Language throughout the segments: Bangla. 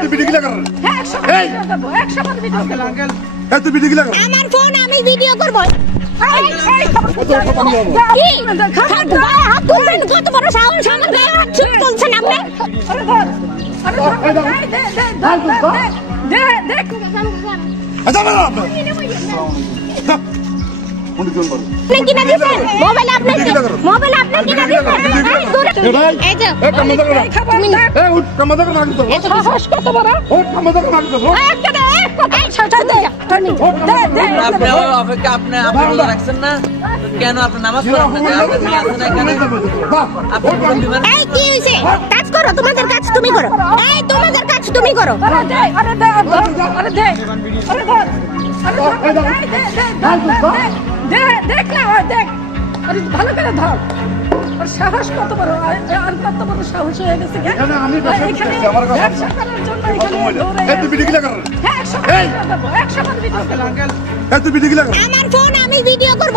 তুই ভিডিও কি লাগার? হ্যাঁ 100 বার ভিডিও করব। আঙ্কেল তুই ভিডিও কি লাগার? আমার ফোন আমি ভিডিও করব। কত বড় সাহস আমার গায়ে হাত তুলছেন আপনি? মোবাইল আপনার কিনা রাখছেন না কেন? আপনি নামাজ পড়েন কি হয়েছে? কাজ করো, তোমাদের কাজ তুমি করো। তোমাদের কাজ তুমি করো। দেখ না, দেখ ভালো করে ধর। সাহস কত বড়, আর কত বড় সাহস হয়ে গেছে। ব্যবসা করার জন্য আমার ফোন আমি ভিডিও করব।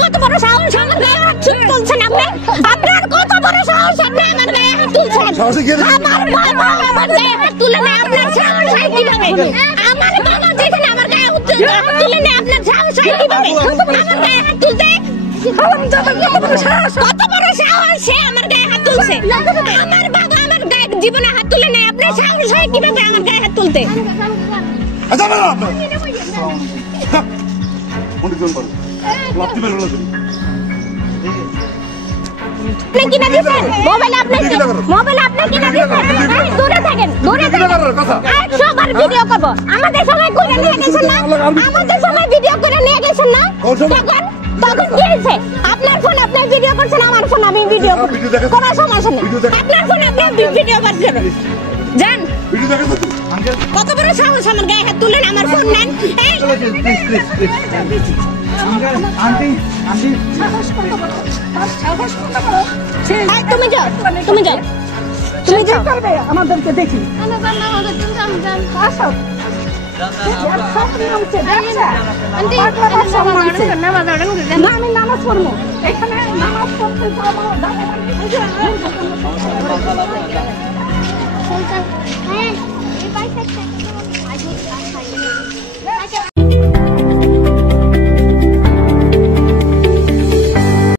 কত বড় সাহস আমার গায়ে হাত তুলছেন আপনি? আপনার কত বড় সাহস আপনি আমার গায়ে হাত তুলছেন? আমার বাবা আমার গায়ে হাত তুলে না, আপনার সাহস হয় কিভাবে? আমার বাবা যেখানে আমার গায়ে হাত তুলে না, আপনার সাহস হয় কিভাবে আমার গায়ে হাত তুলতে? কত বড় সাহস সে আমার গায়ে হাত তুলছে? আমার বাবা আমার গায়ে জীবনে হাত তুলে নেয়, আপনার সাহস হয় কিভাবে আমার গায়ে হাত তুলতে? আপনি কিনা দিয়েছেন মোবাইল? মোবাইল আপনি কিনা দিয়েছেন? দূরে থাকেন, দূরে থাকেন। 100 বার ভিডিও করব। আমাদের সময় করে নিয়ে গেছেন না? আমাদের সময় ভিডিও করে নিয়ে গেছেন না? তখন কি হয়েছে? আপনার ফোন আপনি ভিডিও করছেন, আমার ফোন আমি ভিডিও করব। কোনো সমস্যা নেই। আপনার ফোন আপনি ভিডিও করছেন। যান। কত বড় সাহস আমার গায়ে হাত তুলেন, আমার ফোন নেন। তুমি যাও, তুমি যাও, তুমি যাও। আমাদেরকে দেখি আমি নামাজ পড়বো এখানে, নামাজ পড়তে